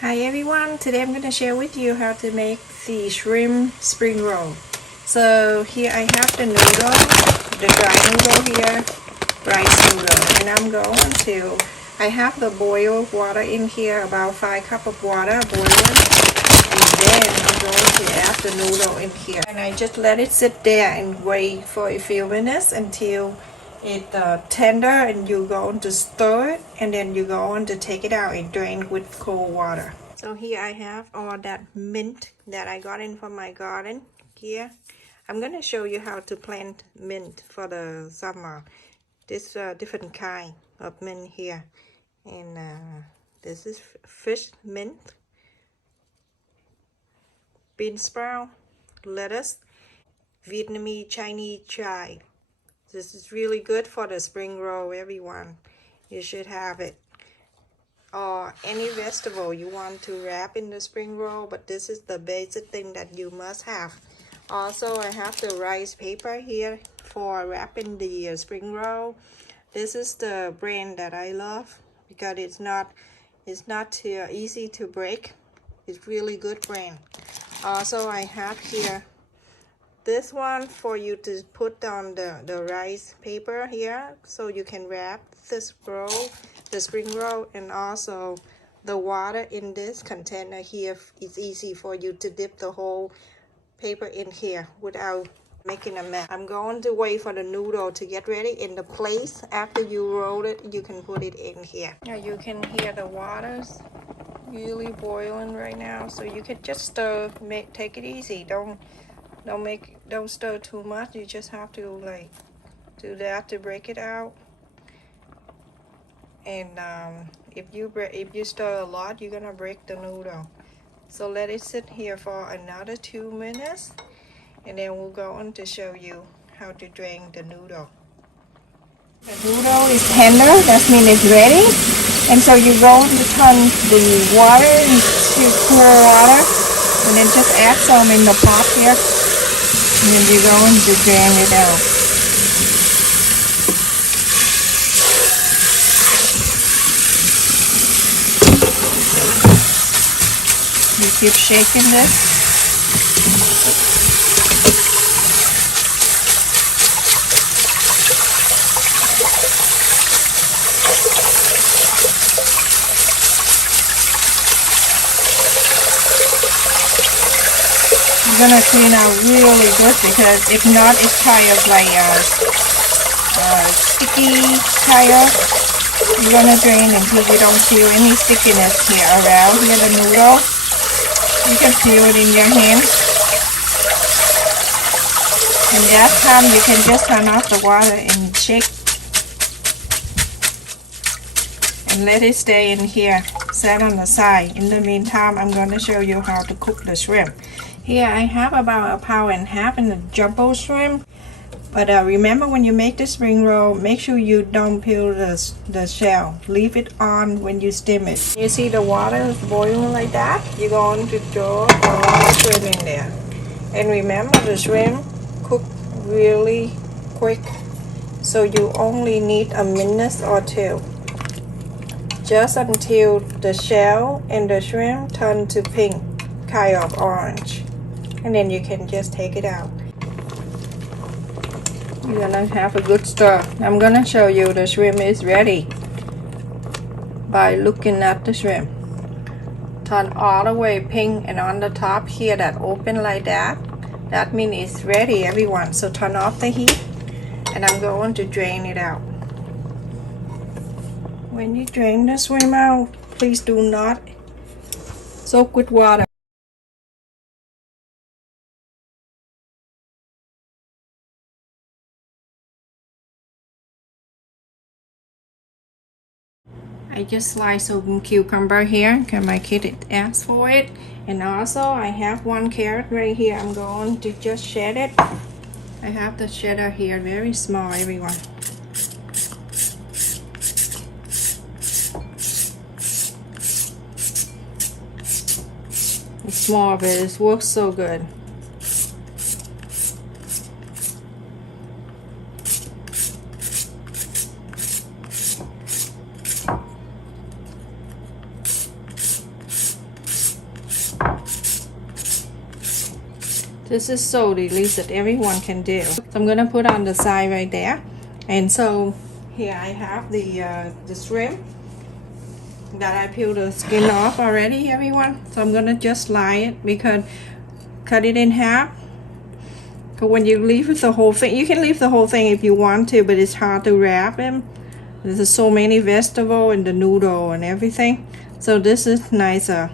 Hi everyone, today I'm going to share with you how to make the shrimp spring roll. So here I have the noodle, the dry noodle here, rice noodle, and I have the boiled water in here, about 5 cups of water boiling, and then I'm going to add the noodle in here. And I just let it sit there and wait for a few minutes until it's tender, and you're going to stir it, and then you're going to take it out and drain with cold water. So here I have all that mint that I got in from my garden here. I'm going to show you how to plant mint for the summer. This different kind of mint here, and this is fish mint, bean sprout, lettuce, Vietnamese Chinese chive. This is really good for the spring roll, everyone. You should have it. Or any vegetable you want to wrap in the spring roll, but this is the basic thing that you must have. Also, I have the rice paper here for wrapping the spring roll. This is the brand that I love because it's not easy to break. It's really good brand. Also, I have here this one for you to put on the rice paper here, so you can wrap this roll, the spring roll, and also the water in this container here is easy for you to dip the whole paper in here without making a mess. I'm going to wait for the noodle to get ready in the place. After you roll it, you can put it in here. Now you can hear the water's really boiling right now, so you can just stir, take it easy. Don't stir too much. You just have to like do that to break it out. And if you stir a lot, you're gonna break the noodle. So let it sit here for another 2 minutes, and then we'll go on to show you how to drain the noodle. The noodle is tender, that means it's ready. And so you're going to turn the water into cool water, and then just add some in the pot here. And then you're going to drain it out. You keep shaking this. You're gonna clean out really good, because if not, it's kind of like sticky kind of. You're gonna drain until you don't feel any stickiness here around here, the noodle. You can feel it in your hand. And that time you can just turn off the water and shake. And let it stay in here, set on the side. In the meantime, I'm going to show you how to cook the shrimp. Here I have about 1.5 pounds in the jumbo shrimp. But remember, when you make the spring roll, make sure you don't peel the shell. Leave it on when you steam it. You see the water is boiling like that? You're going to throw all the shrimp in there. And remember, the shrimp cook really quick, so you only need a minute or 2. Just until the shell and the shrimp turn to pink, kind of orange. And then you can just take it out. You're gonna have a good stir. I'm gonna show you the shrimp is ready by looking at the shrimp. Turn all the way pink, and on the top here that open like that, that means it's ready, everyone. So turn off the heat, and I'm going to drain it out. When you drain the shrimp out, please do not soak with water. I just sliced some cucumber here because my kid asked for it. And also I have 1 carrot right here. I'm going to just shed it. I have the cheddar here, very small, everyone. It's small, but it works so good. This is so delicious, everyone can do. So I'm gonna put on the side right there. And so here I have the shrimp that I peeled the skin off already, everyone. So I'm gonna just slide it, because cut it in half. But when you leave the whole thing, you can leave the whole thing if you want to, but it's hard to wrap them. There's so many vegetables and the noodle and everything. So this is nicer.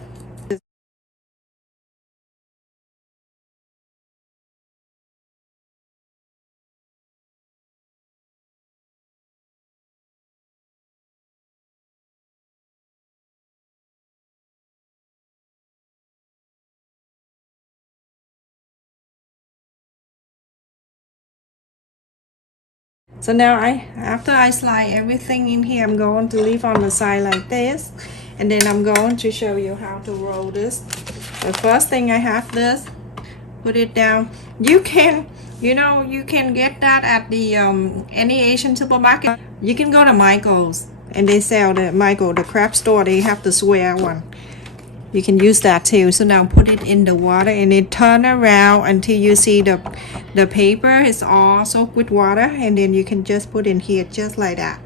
So now after I slide everything in here, I'm going to leave on the side like this, and then I'm going to show you how to roll this. The first thing I have this, put it down. You can, you can get that at the any Asian supermarket. You can go to Michael's and they sell the crab store. They have the square one. You can use that too. So now put it in the water and then turn around until you see the paper is all soaked with water, and then you can just put in here just like that.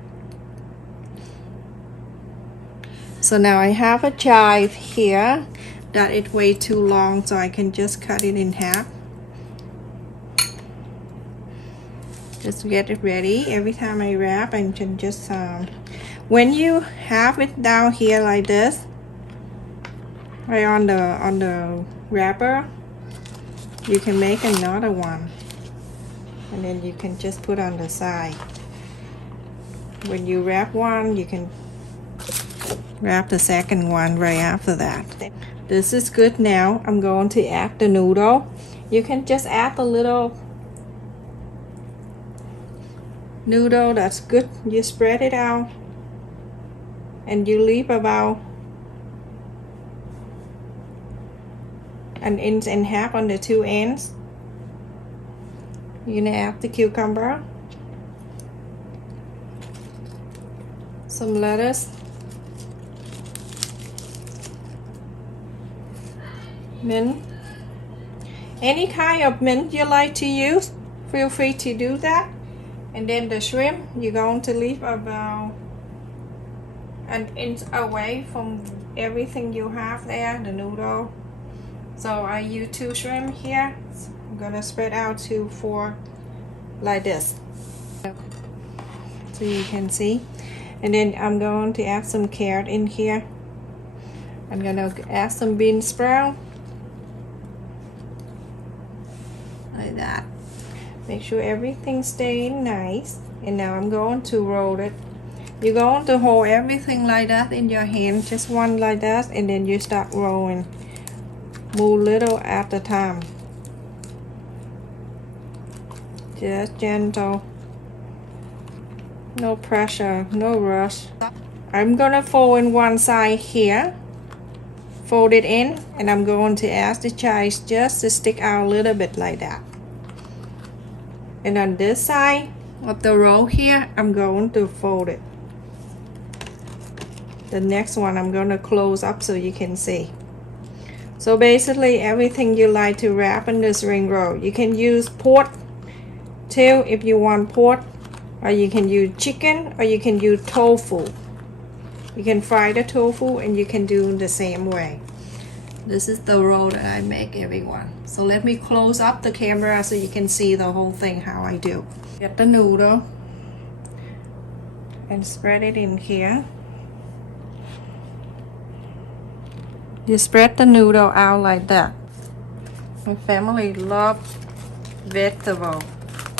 So now I have a chive here that is way too long, so I can just cut it in half. Just get it ready. Every time I wrap, I can just when you have it down here like this, right on the wrapper, you can make another one, and then you can just put on the side. When you wrap one, you can wrap the second one right after that. This is good. Now I'm going to add the noodle. You can just add a little noodle. That's good. You spread it out and you leave about an inch and a half on the two ends. You're gonna add the cucumber, some lettuce, mint, any kind of mint you like to use, feel free to do that. And then the shrimp, you're going to leave about an inch away from everything you have there, the noodle. So I use 2 shrimp here. So I'm gonna spread out to 4 like this, so you can see. And then I'm going to add some carrot in here. I'm gonna add some bean sprout like that. Make sure everything stays nice. And now I'm going to roll it. You're going to hold everything like that in your hand, just one like that, and then you start rolling. Move little at a time, just gentle, no pressure, no rush. I'm gonna fold in one side here, fold it in, and I'm going to ask the chives just to stick out a little bit like that. And on this side of the roll here, I'm going to fold it. The next one I'm going to close up so you can see. So basically everything you like to wrap in this ring roll. You can use pork too if you want pork, or you can use chicken, or you can use tofu. You can fry the tofu and you can do the same way. This is the roll that I make, everyone. So let me close up the camera so you can see the whole thing how I do. Get the noodle and spread it in here. You spread the noodle out like that. My family loves vegetable.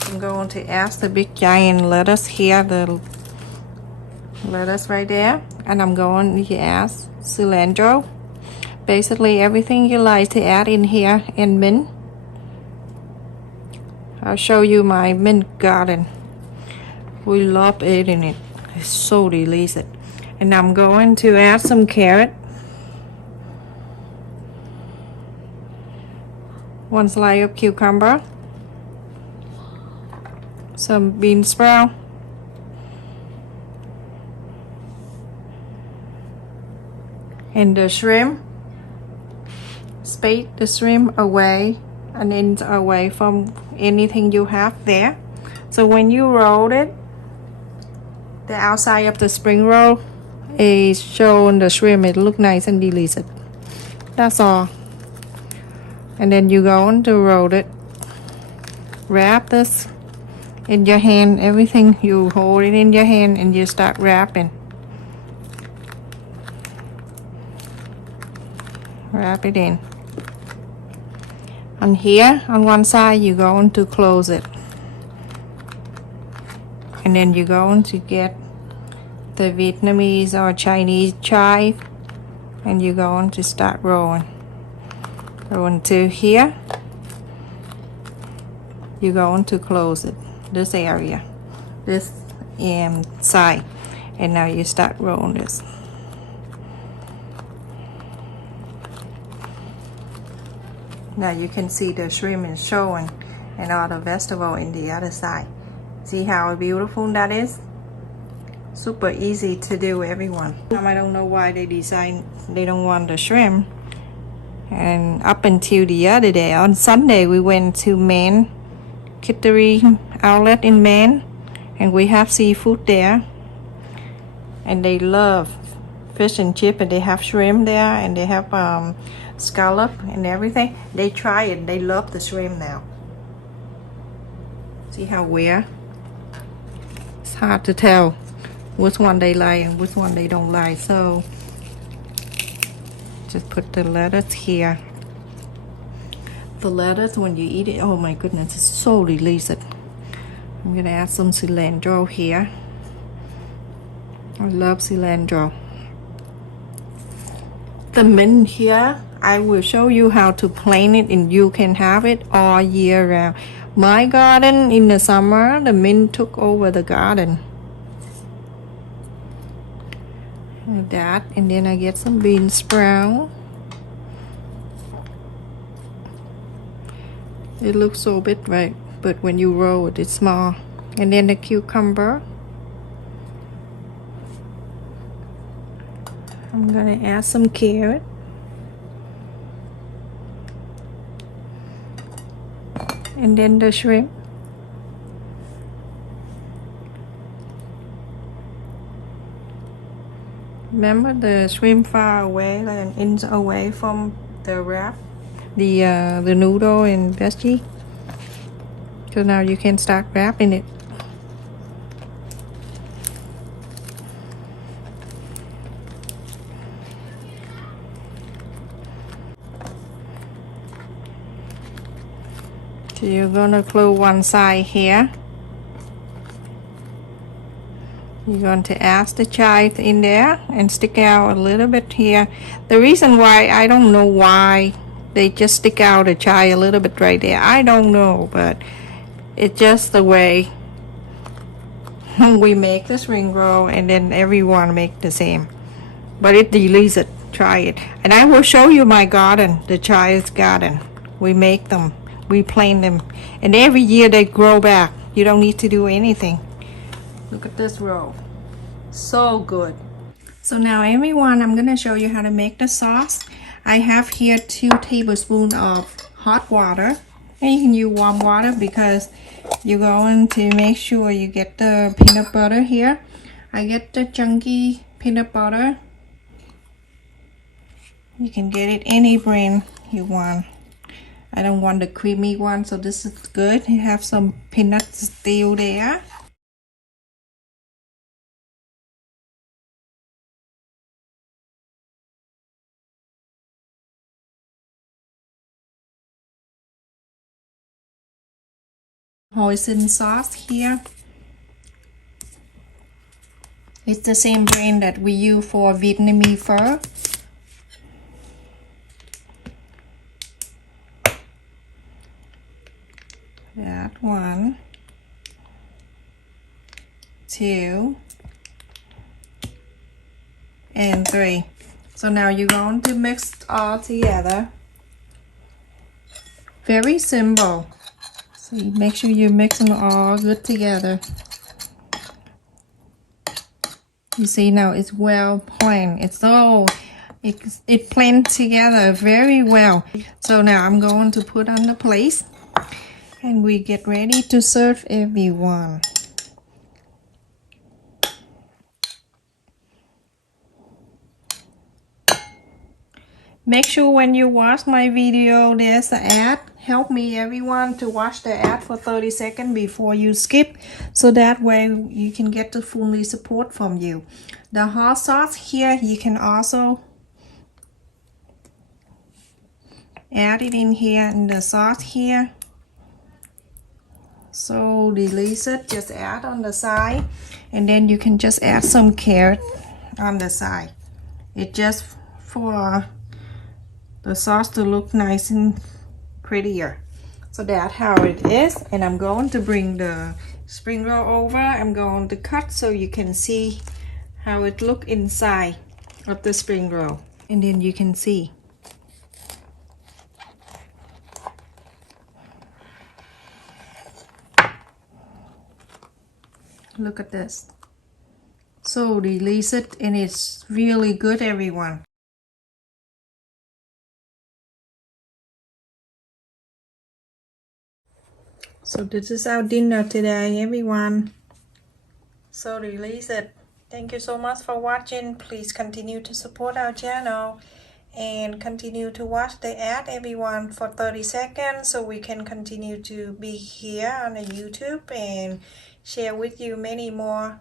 I'm going to add the big giant lettuce here, the lettuce right there, and I'm going to add cilantro. Basically everything you like to add in here, and mint. I'll show you my mint garden. We love eating it. It's so delicious. And I'm going to add some carrot. 1 slice of cucumber, some bean sprout, and the shrimp. Spade the shrimp away an inch away from anything you have there. So when you roll it, the outside of the spring roll is showing the shrimp. It look nice and delicious. That's all. And then you go on to roll it. Wrap this in your hand. Everything you hold it in your hand and you start wrapping. Wrap it in. On here, on one side, you're going to close it. And then you're going to get the Vietnamese or Chinese chive. And you're going to start rolling. Rolling to here. You're going to close it. This area. This side. And now you start rolling this. Now you can see the shrimp is showing and all the vegetable in the other side. See how beautiful that is? Super easy to do, everyone. I don't know why they don't want the shrimp. And up until the other day, on Sunday, we went to Maine Kittery outlet in Maine, and we have seafood there. And they love fish and chip, and they have shrimp there, and they have scallop and everything. They try it. They love the shrimp now. See how weird? It's hard to tell which one they like and which one they don't like. So just put the lettuce here. The lettuce, when you eat it, oh my goodness, it's so delicious. I'm gonna add some cilantro here. I love cilantro. The mint here, I will show you how to plant it, and you can have it all year round. My garden in the summer, the mint took over the garden. Like that, and then I get some bean sprout. It looks so big, right? But when you roll it, it's small. And then the cucumber. I'm gonna add some carrot. And then the shrimp. Remember the shrimp far away, like an inch away from the wrap, the noodle and veggie. So now you can start wrapping it. So you're gonna close one side here. You're going to add the chive in there and stick out a little bit here. The reason why, I don't know why they just stick out the chive a little bit right there. I don't know, but it's just the way we make the spring roll, and then everyone make the same. But it's delicious. Try it. And I will show you my garden, the chive garden. We make them. We plant them. And every year they grow back. You don't need to do anything. Look at this roll. So good. So now everyone, I'm gonna show you how to make the sauce. I have here 2 tablespoons of hot water. And you can use warm water because you're going to make sure you get the peanut butter here. I get the chunky peanut butter. You can get it any brand you want. I don't want the creamy one, so this is good. You have some peanuts still there. Hoisin sauce here. It's the same brand that we use for Vietnamese pho. That 1, 2, and 3. So now you're going to mix all together. Very simple. So you make sure you mix them all good together. You see now it's well blended. It's so it blends together very well. So now I'm going to put on the plate and we get ready to serve everyone. Make sure when you watch my video there's an ad. Help me everyone to watch the ad for 30 seconds before you skip, so that way you can get the fully support from you. The hot sauce here, you can also add it in here in the sauce here. So delicious, just add on the side, and then you can just add some carrot on the side. It's just for the sauce to look nice and prettier. So that's how it is, and I'm going to bring the spring roll over. I'm going to cut so you can see how it look inside of the spring roll, and then you can see. Look at this. So delicious, and it's really good, everyone. So this is our dinner today, everyone. So delicious. Thank you so much for watching. Please continue to support our channel and continue to watch the ad, everyone, for 30 seconds so we can continue to be here on the YouTube and share with you many more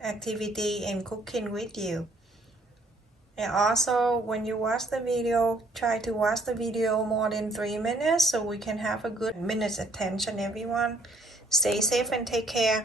activity and cooking with you. And also, when you watch the video, try to watch the video more than 3 minutes so we can have a good minute's attention, everyone. Stay safe and take care.